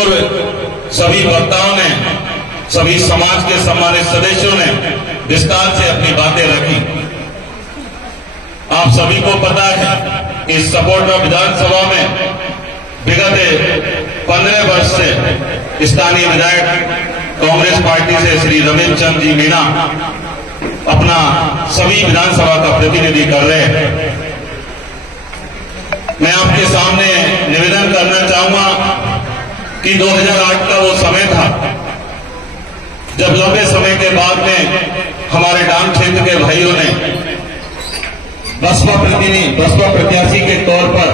सभी वक्ताओं ने, सभी समाज के सम्मानित सदस्यों ने विस्तार से अपनी बातें रखी। आप सभी को पता है कि सपोर्टा विधानसभा में विगत 15 वर्ष से स्थानीय विधायक कांग्रेस पार्टी से श्री रविंद्र चंद्र जी मीणा अपना सभी विधानसभा का प्रतिनिधि कर रहे हैं। मैं आपके सामने निवेदन करना चाहूंगा कि 2008 का वो समय था जब लंबे समय के बाद में हमारे डांग क्षेत्र के भाइयों ने बसपा प्रत्याशी के तौर पर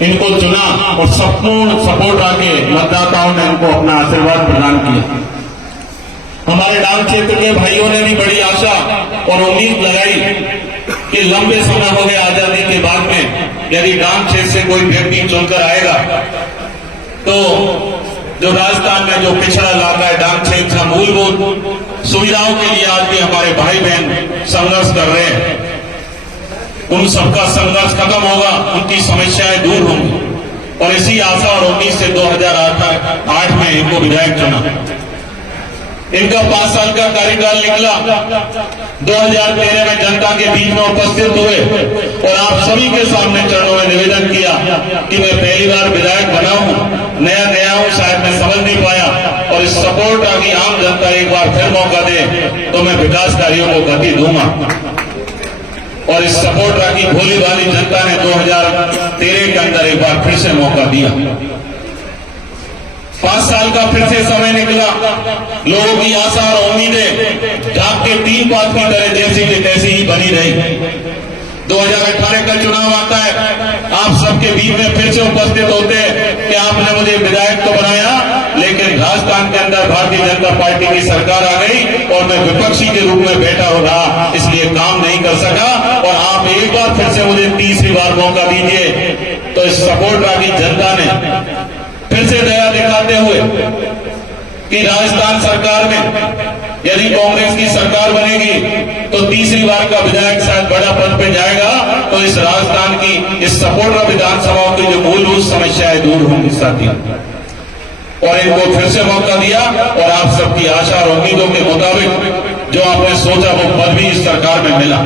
इनको चुना और संपूर्ण सपोर्ट आके मतदाताओं ने उनको अपना आशीर्वाद प्रदान किया। हमारे डांग क्षेत्र के भाइयों ने भी बड़ी आशा और उम्मीद लगाई कि लंबे समय हो गए आजादी के बाद में यदि डांग क्षेत्र से कोई व्यक्ति चुनकर आएगा तो जो राजस्थान में जो पिछड़ा इलाका है डांग क्षेत्र, मूलभूत सुविधाओं के लिए आज भी हमारे भाई बहन संघर्ष कर रहे हैं, उन सबका संघर्ष खत्म होगा, उनकी समस्याएं दूर होंगी। और इसी आशा और उम्मीद से 2008 में इनको विधायक चुना। इनका 5 साल का कार्यकाल निकला। 2013 में जनता के बीच में उपस्थित हुए और आप सभी के सामने चरणों में निवेदन किया कि मैं पहली बार विधायक बना हूं, नया हूं, शायद मैं समझ नहीं पाया और इस सपोर्ट आगे आम जनता एक बार फिर मौका दे तो मैं विकास कार्यों को गति दूंगा। और इस सपोर्ट की भोली भाली जनता ने 2013 के अंदर एक बार फिर से मौका दिया। 5 साल का फिर से समय निकला। लोगों की आशा और उम्मीदें डाक के 3 पात की तरह जैसी की तैसी ही बनी रही। 2018 का चुनाव आता है, आप सबके बीच में फिर से उपस्थित होते हैं कि आपने मुझे विधायक तो बनाया लेकिन राजस्थान के अंदर भारतीय जनता पार्टी की सरकार आ गई और मैं विपक्षी के रूप में बैठा हो रहा, इसलिए काम नहीं कर सका और आप एक बार फिर से मुझे तीसरी बार मौका दीजिए। तो इस सपोर्ट की जनता ने फिर से दया दिखाते हुए कि राजस्थान सरकार में यदि कांग्रेस की सरकार बनेगी तो तीसरी बार का विधायक शायद बड़ा पद पे जाएगा, तो इस राजस्थान की इस सपोर्ट विधानसभाओं की जो मूलभूत समस्याएं दूर होंगी साथी। और इनको फिर से मौका दिया और आप सबकी आशा और उम्मीदों के मुताबिक जो आपने सोचा वो पद भी इस सरकार में मिला।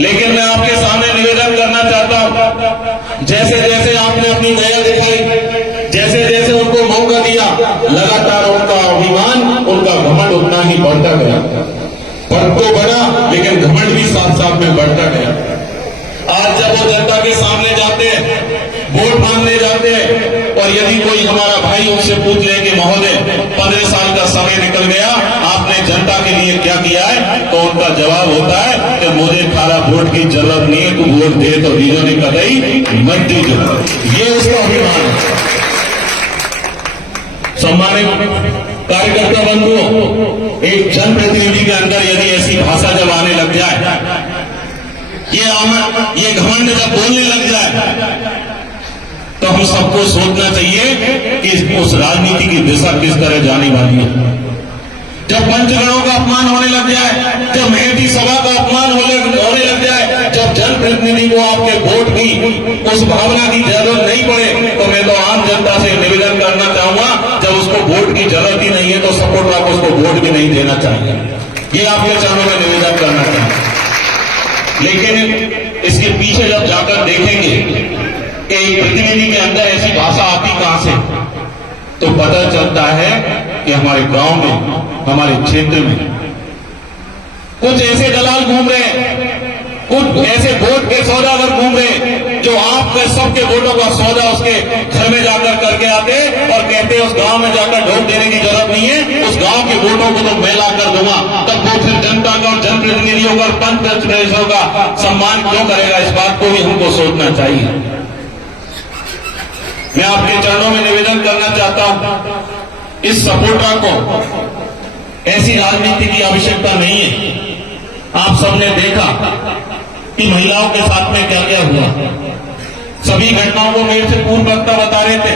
लेकिन मैं आपके सामने निवेदन करना चाहता हूं, जैसे जैसे आपने अपनी दया दिखाई, जैसे जैसे उनको मौका दिया, लगातार उनका अभिमान, उनका घमंड उतना ही बढ़ता गया। पद तो बढ़ा लेकिन घमंड भी साथ साथ में बढ़ता गया। आज जब वो जनता के सामने जाते हैं, वोट मांगने जाते हैं और यदि कोई हमारा भाई उनसे पूछ ले कि महोदय 15 साल का समय निकल गया, आपने जनता के लिए क्या किया है, तो उनका जवाब होता है कि मुझे खारा वोट की जरूरत नहीं है, तू वोट दे तो दीजो ने कदई मत दीजो। ये उसका अभिमान है। सम्मानित कार्यकर्ता बंधुओं, एक जनप्रतिनिधि के अंदर यदि ऐसी भाषा जब आने लग जाए, ये घमंड जब बोलने लग जाए, तो हम सबको सोचना चाहिए कि उस राजनीति की दिशा किस तरह जाने वाली है। जब पंचगणों का अपमान होने लग जाए, जब मेहती सभा का अपमान होने लग जाए, जब जनप्रतिनिधि को आपके वोट की उस भावना की जरूरत नहीं पड़े, तो मैं तो आम जनता से निवेदन करना चाहूंगा, जब उसको वोट की जरूरत ही नहीं है तो सपोर्ट आपको उसको वोट भी नहीं देना चाहिए। ये आपके चरणों में निवेदन करना चाहिए। लेकिन इसके पीछे जब जाकर देखेंगे कि एक प्रतिनिधि के अंदर ऐसी भाषा आती कहां से, तो पता चलता है कि हमारे गांव में, हमारे क्षेत्र में कुछ ऐसे दलाल घूम रहे हैं, कुछ ऐसे वोट के सौदागर घूम रहे हैं जो आपके सबके वोटों का सौदा उसके घर में जाकर करके आते और कहते हैं उस गांव में जाकर वोट देने की जरूरत नहीं है, उस गांव के वोटों को तो मैं ला कर दूंगा। तब वो फिर जनता का और जनप्रतिनिधियों का, पंच प्रतिनिधियों का सम्मान क्यों करेगा? इस बात को भी हमको सोचना चाहिए। मैं आपके चरणों में निवेदन करना चाहता हूं, इस सपोर्टा को ऐसी राजनीति की आवश्यकता नहीं है। आप सबने देखा कि महिलाओं के साथ में क्या क्या हुआ। सभी घटनाओं को मेरे से पूर्व वक्ता बता रहे थे।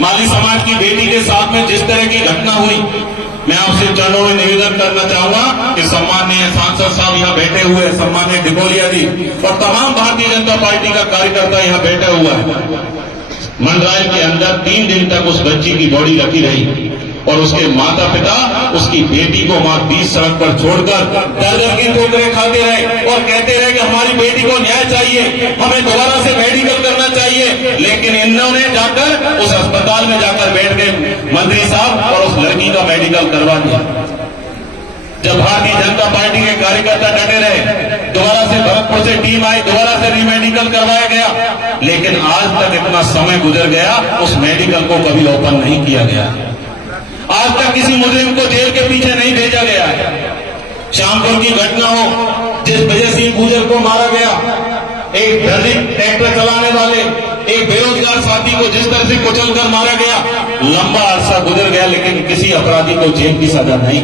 माली समाज की बेटी के साथ में जिस तरह की घटना हुई, मैं आपसे चरणों में निवेदन करना चाहूंगा कि सम्माननीय सांसद साहब यहाँ बैठे हुए हैं, सम्माननीय डिकोलिया जी और तमाम भारतीय जनता पार्टी का कार्यकर्ता यहाँ बैठा हुआ है। मंडरायल के अंदर 3 दिन तक उस बच्ची की बॉडी रखी रही और उसके माता पिता उसकी बेटी को वहां 20 सड़क पर छोड़कर दर दर की ठोकरें खाते रहे और कहते रहे कि हमारी बेटी को न्याय चाहिए, हमें दोबारा से मेडिकल करना चाहिए। लेकिन इन्होंने जाकर उस अस्पताल में जाकर बैठ गए मंत्री साहब और उस लड़की का मेडिकल करवा दिया। जब भारतीय जनता पार्टी के कार्यकर्ता डटे रहे, दोबारा से भरतपुर से टीम आई, दोबारा से रीमेडिकल करवाया गया, लेकिन आज तक इतना समय गुजर गया, उस मेडिकल को कभी ओपन नहीं किया गया। आज तक किसी मुजरिम को जेल के पीछे नहीं भेजा गया है। शामपुर की घटना हो, जिस विजय सिंह गुजर को मारा गया, एक ट्रैक्टर चलाने वाले एक बेरोजगार साथी को जिस तरह से कुचलकर मारा गया, लंबा अरसा गुजर गया लेकिन किसी अपराधी को जेल की सजा नहीं।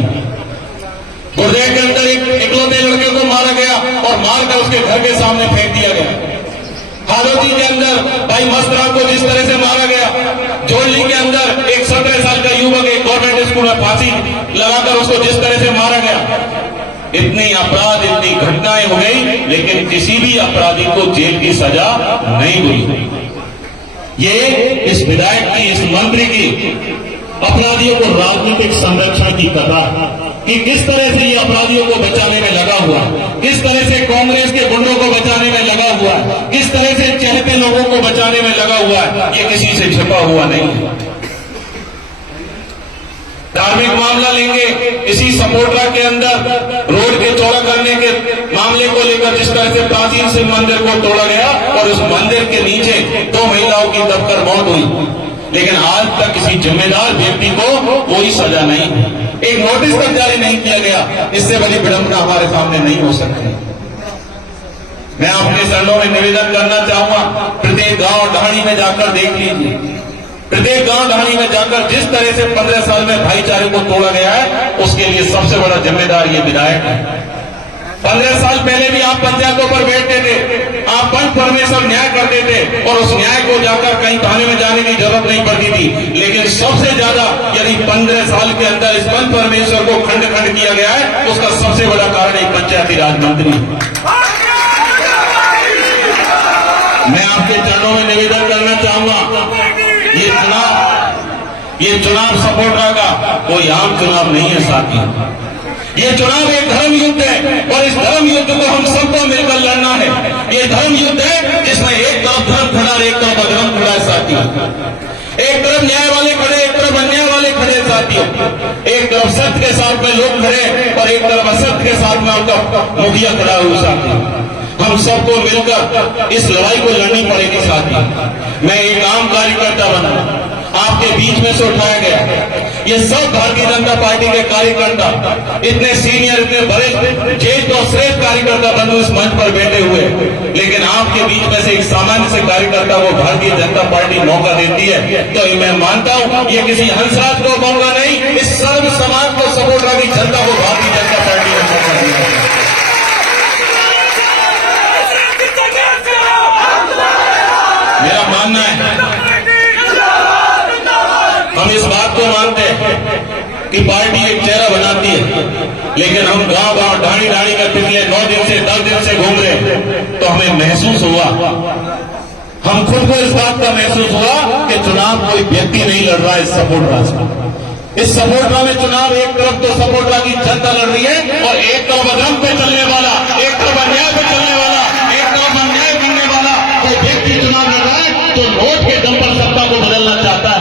गुर्दे के अंदर एक इकलौते लड़के को मारा गया और मारकर उसके घर के सामने फेंक दिया गया। हादोदी के अंदर भाई मस्तराम को जिस तरह से मारा गया, जोड़ली के अंदर एक 17 साल का युवक एक गवर्नमेंट स्कूल में फांसी लगाकर उसको जिस तरह से मारा गया, इतनी अपराध इतनी घटनाएं हो गई लेकिन किसी भी अपराधी को जेल की सजा नहीं हुई। ये इस विधायक की, इस मंत्री की अपराधियों को राजनीतिक संरक्षण की कथा कि किस तरह से ये अपराधियों को बचाने में लगा हुआ, किस तरह से कांग्रेस के गुंडों को बचाने में लगा हुआ, किस तरह से चहते लोगों को बचाने में लगा हुआ है, ये किसी से छिपा हुआ नहीं है। धार्मिक मामला लेंगे, इसी सपोटरा के अंदर रोड के चौड़ा करने के मामले को लेकर जिस तरह से प्राचीन शिव मंदिर को तोड़ा गया और उस मंदिर के नीचे 2 महिलाओं की दबकर मौत हुई, लेकिन आज तक किसी जिम्मेदार व्यक्ति को कोई सजा नहीं, एक नोटिस तक जारी नहीं किया गया। इससे बड़ी विडंबना हमारे सामने नहीं हो सकती। मैं अपने शरणों में निवेदन करना चाहूंगा, प्रत्येक गांव ढाणी में जाकर देख लीजिए, प्रत्येक गांव ढाणी में जाकर जिस तरह से 15 साल में भाईचारे को तोड़ा गया है, उसके लिए सबसे बड़ा जिम्मेदार ये विधायक है। 15 साल पहले भी आप पंचायतों पर बैठते थे, आप पंच परमेश्वर न्याय करते थे और उस न्याय को जाकर कहीं थाने में जाने की जरूरत नहीं पड़ती थी। लेकिन सबसे ज्यादा यदि 15 साल के अंदर इस पंच परमेश्वर को खंड खंड किया गया है, उसका सबसे बड़ा कारण एक पंचायती राज मंत्री। मैं आपके चरणों में निवेदन करना चाहूंगा, ये चुनाव सपोटरा का कोई आम चुनाव नहीं है साथियों, ये चुनाव एक धर्म युद्ध है और इस धर्म युद्ध को हम सबको मिलकर लड़ना है। ये धर्म युद्ध है जिसमें एक तरफ धर्म खड़ा और एक तरफ अधर्म खड़ा है साथियों, एक तरफ न्याय वाले खड़े, एक तरफ अन्याय वाले खड़े साथियों, एक तरफ सत्य के साथ में लोग खड़े और एक तरफ असत्य के साथ में उनका मुखिया खड़ा हुआ साथियों। हम सबको मिलकर इस लड़ाई को लड़नी पड़ेगी साथियों। मैं एक आम कार्यकर्ता बना, आपके बीच में से उठाया गया, ये सब भारतीय जनता पार्टी के कार्यकर्ता, इतने सीनियर, इतने वरिष्ठ, ज्येष्ठ और श्रेष्ठ कार्यकर्ता बंधु इस मंच पर बैठे हुए, लेकिन आपके बीच में से एक सामान्य से कार्यकर्ता को भारतीय जनता पार्टी मौका देती है, तो मैं मानता हूं ये किसी हंसराज को मौका नहीं, इस सर्व समाज को सपोर्ट की जनता को भारतीय जनता पार्टी ने मौका दिया है। मेरा मानना है, हम इस बात को मानते हैं कि पार्टी एक चेहरा बनाती है, लेकिन हम गांव गांव ढाणी ढाणी में पिछले 9 दिन से 10 दिन से घूम रहे, तो हमें महसूस हुआ, हम खुद को इस बात का महसूस हुआ कि चुनाव कोई व्यक्ति नहीं लड़ रहा है इस सपोटरा से। इस सपोटरा में चुनाव एक तरफ तो सपोटरा की जनता लड़ रही है और एक तरफ अधर्म पे चलने वाला, एक तरफ अन्याय पे चलने वाला, एक तरफ अन्याय करने वाला कोई व्यक्ति चुनाव लड़ रहा है, तो वोट के दम पर सत्ता को बदलना चाहता है।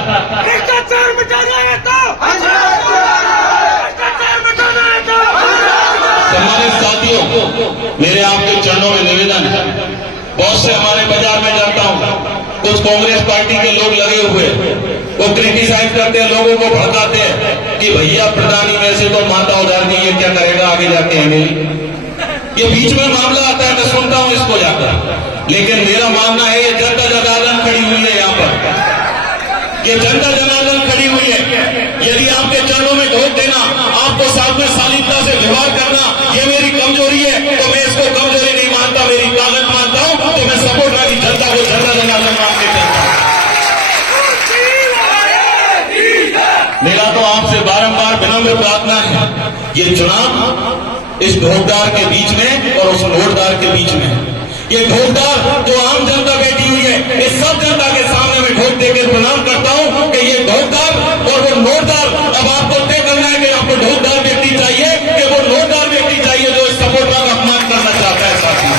हमारे साथियों, मेरे आपके चरणों में निवेदन है, बहुत से हमारे बाजार में जाता हूं, कुछ कांग्रेस पार्टी के लोग लगे हुए, वो क्रिटिसाइज करते हैं, लोगों को भड़काते हैं कि भैया प्रधानी में से तो माता उधार दी, ये क्या करेगा आगे जाके हमें। ये बीच में मामला आता है, मैं सुनता हूं इसको जाकर, लेकिन मेरा मानना है ये जनता जनार्दन खड़ी हुई है यहाँ पर, ये जनता जनार्दन खड़ी हुई है। यदि आपके चरणों में ढोक देना, आपको साथ में शालीनता से व्यवहार करना ये मेरी कमजोरी है, तो मैं इसको कमजोरी नहीं मानता, मेरी ताकत मानता हूं, तो मैं सपोर्ट की जनता को जनता जनार्दन मान के चलता हूं। मेरा तो आपसे बारंबार विनम्र प्रार्थना है, ये चुनाव इस ढोकदार के बीच में और उस नोटदार के बीच में, ये ढोकदार जो आम जनता बैठी हुई है, इस सब जनता के सामने में ढोक लेकर प्रणाम करता हूं कि ये ढोलदार और वो नोटदार, अब आपको तय करना है कि आपको ढोलदार व्यक्ति चाहिए कि वो नोटदार व्यक्ति चाहिए जो इस सपोर्टरा का अपमान करना चाहता है। साथियों,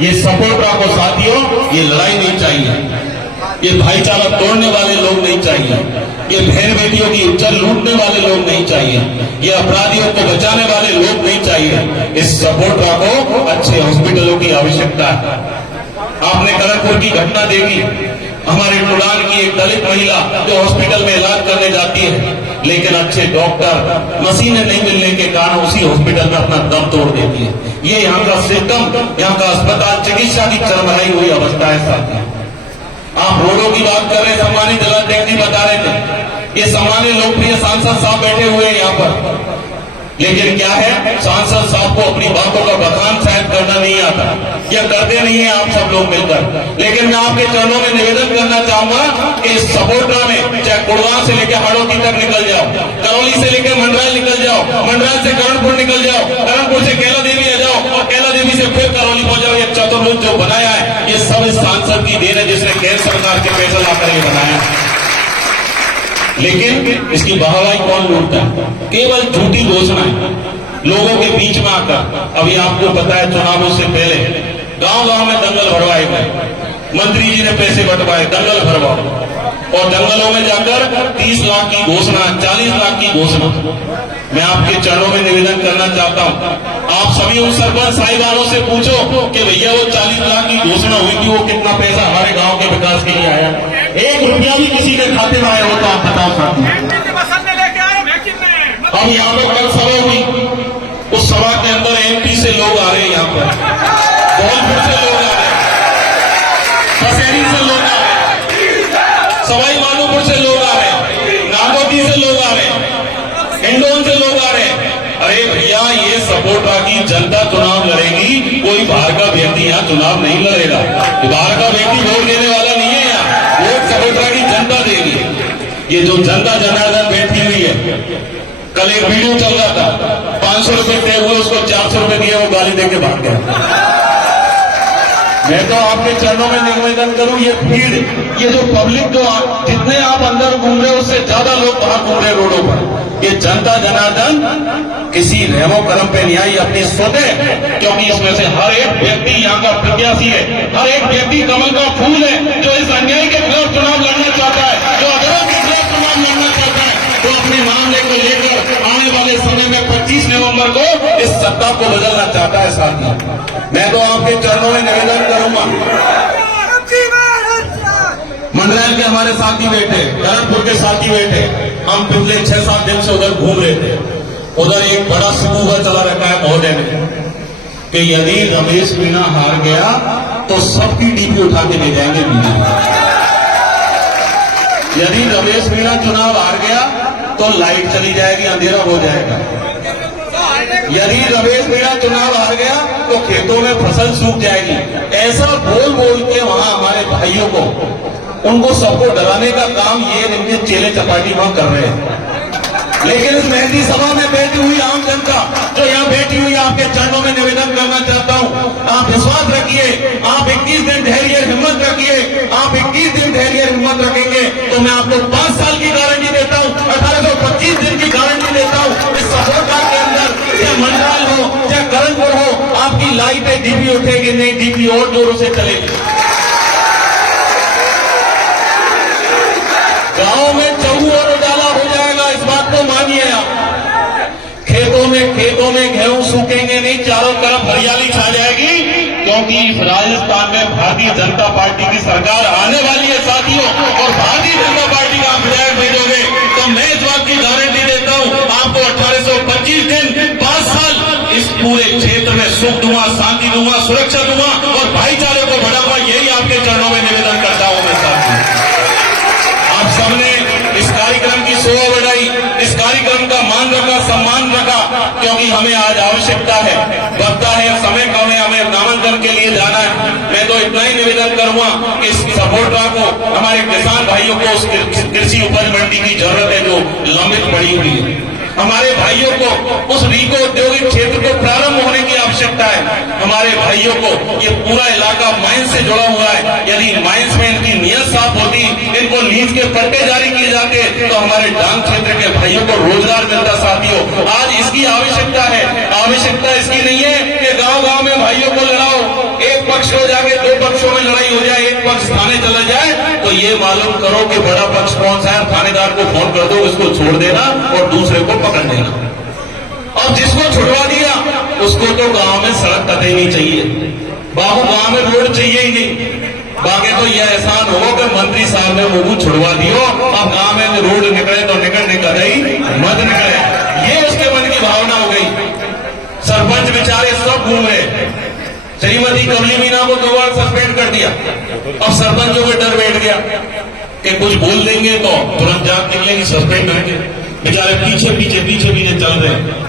ये सपोर्टरा को साथियों, ये लड़ाई नहीं चाहिए, ये भाईचारा तोड़ने वाले लोग नहीं चाहिए, ये बहन बेटियों की इज्जत लूटने वाले लोग नहीं चाहिए, ये अपराधियों को बचाने वाले लोग नहीं चाहिए। इस सपोर्टरा को अच्छे हॉस्पिटलों की आवश्यकता है। आपने कनकपुर की घटना देखी, हमारे टुलान की एक दलित महिला जो हॉस्पिटल में इलाज करने जाती है, लेकिन अच्छे डॉक्टर, मशीनें नहीं मिलने के कारण उसी हॉस्पिटल में अपना दम तोड़ देती है। ये यहाँ का सिस्टम, यहाँ का अस्पताल, चिकित्सा की चरमराई हुई अवस्था है। साथियों, आप रोडों की बात कर रहे, सम्मानित जिलाध्यक्ष जी बता रहे थे, ये सम्मानित लोकप्रिय सांसद साहब बैठे हुए हैं यहाँ पर, लेकिन क्या है, सांसद साहब को अपनी बातों का बखान शायद करना नहीं आता, या करते नहीं है आप सब लोग मिलकर। लेकिन मैं आपके चरणों में निवेदन करना चाहूंगा कि इस सपोर्टरा में चाहे गुड़गांव से लेकर हाड़ौती तक निकल जाओ, करौली से लेकर मंडराल निकल जाओ, मंडराल से करणपुर निकल जाओ, करणपुर से कैला देवी आ जाओ, और कैला देवी से फिर करौली पहुंच जाओ। ये चतुर्भुज जो बनाया है, ये सब इस सांसद की देन है, जिसने केंद्र सरकार के पैसे लाकर ये बनाया। लेकिन इसकी वाहवाही कौन लूटता है? केवल झूठी घोषणाएं लोगों के बीच में आकर। अभी आपको पता है, चुनावों से पहले गांव-गांव में दंगल भरवाए गए, मंत्री जी ने पैसे बंटवाए, दंगल भरवाओ, और दंगलों में जाकर 30 लाख की घोषणा, 40 लाख की घोषणा। मैं आपके चरणों में निवेदन करना चाहता हूं, आप सभी उन सरपंच साहिबानों से पूछो कि भैया वो 40 लाख की घोषणा हुई थी, वो कितना पैसा हमारे गांव के विकास के लिए आया? 1 रुपया भी किसी के खाते में आया हो तो आप बताओ साथियों। अब यहाँ तो कल सभा हुई, उस सभा के अंदर MP से लोग आ रहे हैं, यहाँ पर धौलपुर से लोग आ रहे हैं, बसेरी से लोग आ रहे हैं, सवाई माधोपुर से लोग आ रहे हैं, नागौती से लोग आ रहे हैं, इंदौर से लोग आ रहे हैं। अरे भैया, ये सपोर्टरा की जनता चुनाव लड़ेगी, कोई बाहर का व्यक्ति यहाँ चुनाव नहीं लड़ेगा। बाहर का व्यक्ति वोट देने वाला नहीं है, यहाँ वोट सपोर्टरा की जनता देगी। ये जो जनता जनार्दन बैठी हुई है, कल एक वीडियो चल रहा था, 500 रुपए तय हुए, उसको 400 रुपए दिए, वो गाली देके भाग गया। मैं तो आपके चरणों में निवेदन करूं, ये भीड़, ये जो पब्लिक, जो जितने आप अंदर घूम रहे हो उससे ज्यादा लोग बाहर घूम रहे रोडों पर। ये जनता जनार्दन किसी रहमो करम पे नहीं आई, अपनी सोते, क्योंकि इसमें से हर एक व्यक्ति यहाँ का प्रत्याशी है, हर एक व्यक्ति कमल का फूल है, जो इस अन्याय के खिलाफ चुनाव लड़ना चाहता है, जो अधर्म के खिलाफ चुनाव लड़ना चाहता है, तो अपने मामले को लेकर आने वाले समय में 25 नवंबर को इस सत्ता को बदलना चाहता है। साथियों, मैं तो आपके चरणों में निवेदन करूंगा, मंडराल के हमारे साथी बैठे, करणपुर के साथी बैठे, हम पिछले 6-7 दिन से उधर घूम रहे थे। उधर एक बड़ा सिकूबा चला रखा है महोदय में कि यदि रमेश मीणा हार गया तो सबकी डीपी उठा के ले जाएंगे मीणा। यदि रमेश मीणा चुनाव हार गया तो लाइट चली जाएगी, अंधेरा हो जाएगा। यदि रमेश मीणा चुनाव हार गया तो खेतों में फसल सूख जाएगी। ऐसा बोल बोल के वहां हमारे भाइयों को, उनको सबको डराने का काम ये इनके चेले चपाटी वहां कर रहे हैं। लेकिन इस मेहंदी सभा में बैठी हुई आम जनता जो यहाँ बैठी हुई, आपके चरणों में निवेदन करना चाहता हूँ, आप विश्वास रखिए, आप 21 दिन धैर्य हिम्मत रखिए, आप 21 दिन धैर्य हिम्मत रखेंगे तो मैं आपको 5 साल की गारंटी देता हूँ, 1825 दिन की गारंटी देता हूँ। इस सपोर्टरा के अंदर चाहे मंडराल हो, चाहे करणपुर हो, आपकी लाइटें डीपी उठेगी नहीं, डीपी और जोरों से चलेगी। गांव में चहु और उजाला हो जाएगा, इस बात को मानिए आप। खेतों में गेहूं सूखेंगे नहीं, चारों तरफ हरियाली छा जाएगी, क्योंकि इस राजस्थान में भारतीय जनता पार्टी की सरकार आने वाली है साथियों, और भारतीय जनता पार्टी का आप विधायक भेजोगे तो मैं इस बात की गारंटी देता हूं, आपको 1825 दिन 5 साल इस पूरे क्षेत्र में सुख दूंगा, शांति दूंगा, सुरक्षा दूंगा और भाईचारे को बढ़ाऊंगा। यही आपके चरणों में निवेदन करता हूं मैं साथियों। आप सबने इस कार्यक्रम की शोभा बढ़ाई, इस कार्यक्रम का मान रखा, सम्मान रखा, क्योंकि हमें आज आवश्यकता है, लगता है समय कम है, हमें नामांकन के लिए जाना है। मैं तो इतना ही निवेदन करूंगा कि इस सपोर्टरा को, हमारे किसान भाइयों को उस कृषि उपज मंडी की जरूरत है जो लंबित पड़ी हुई है। हमारे भाइयों को उस रीको औद्योगिक क्षेत्र को प्रारंभ होने की आवश्यकता है। हमारे भाइयों को ये पूरा इलाका माइंस से जुड़ा हुआ है, यदि माइंस में इनकी नीयत साफ होती, इनको लीज के पट्टे जारी किए जाते तो हमारे डांग क्षेत्र के भाइयों को रोजगार मिलता। साथियों, आज इसकी आवश्यकता है। आवश्यकता इसकी नहीं है कि गांव गांव में भाइयों को लड़ाओ, एक पक्ष हो जाके दो पक्षों में लड़ाई हो जाए, एक पक्ष थाने चला जाए, तो ये मालूम करो कि बड़ा पक्ष कौन सा है, थानेदार को फोन कर दो, उसको छोड़ देना और दूसरे को पकड़ देना। और जिसको छुड़वा दिया उसको तो गांव में सड़क कतई नहीं चाहिए, बाबू गांव में रोड चाहिए ही नहीं। बाकी तो यह एहसान हो कि मंत्री साहब ने मुंह छुड़वा दियो, अब गांव में रोड निकले तो निकलने कतई मत निकले, ये उसके मन की भावना हो गई। सरपंच बेचारे सब घूम रहे, श्रीमती कमली मीना को 2 बार सस्पेंड कर दिया। अब सरपंचों को डर बैठ गया कि कुछ बोल देंगे तो तुरंत जाग निकलेंगे, सस्पेंड करेंगे। बेचारे पीछे पीछे चल रहे हैं।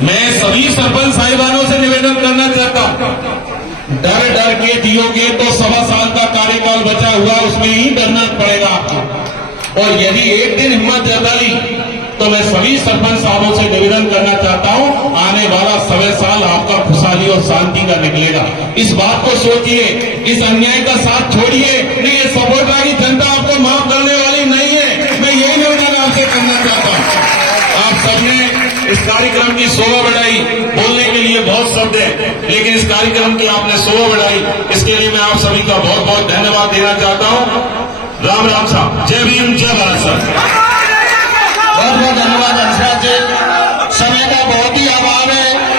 मैं सभी सरपंच साहिबानों से निवेदन करना चाहता हूं, डर के जियोगे तो 1.25 साल का कार्यकाल बचा हुआ, उसमें ही डरना पड़ेगा आपको। और यदि एक दिन हिम्मत जताई तो मैं सभी सरपंच साहबों से निवेदन करना चाहता हूं, आने वाला 1.25 साल आपका खुशहाली और शांति का निकलेगा। इस बात को सोचिए, इस अन्याय का साथ छोड़िए। नहीं, ये सपोर्टा की जनता आपको माफ करने वाली नहीं है। मैं यही निवेदन आपसे करना चाहता हूं। आप सबने इस कार्यक्रम की शोभा बढ़ाई, बोलने के लिए बहुत शब्द है, लेकिन इस कार्यक्रम की आपने शोभा बढ़ाई, इसके लिए मैं आप सभी का बहुत बहुत धन्यवाद देना चाहता हूं। राम राम साहब, जय भीम, जय भारत साहब। बहुत बहुत धन्यवाद हंसराज जी, समय का बहुत ही अभाव है।